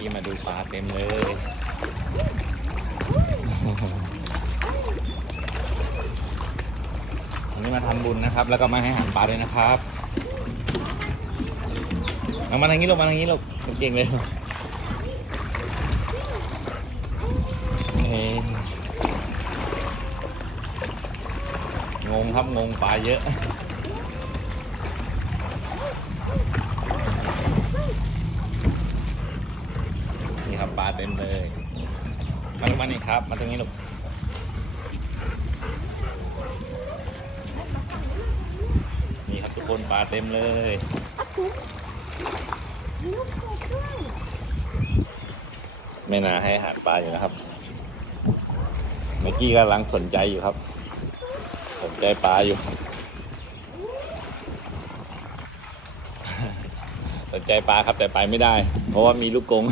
กี้มาดูปลาเต็มเลย วันนี้มาทำบุญนะครับ แล้วก็มาให้อาหารปลาด้วยนะครับเอามาทางนี้ลูกมาทางนี้ลูกเก่งเลยงงครับงงปลาเยอะ ครับปลาเต็มเลยมาลูกมานี่ครับ มาตรงนี้ลูกนี่ครับทุกคนปลาเต็มเลยแม่นาให้อาหารปลาอยู่นะครับเมื่อกี้กำลังสนใจอยู่ครับ สนใจปลาอยู่สนใจปลาครับแต่ไปไม่ได้ เพราะว่ามีลูกกง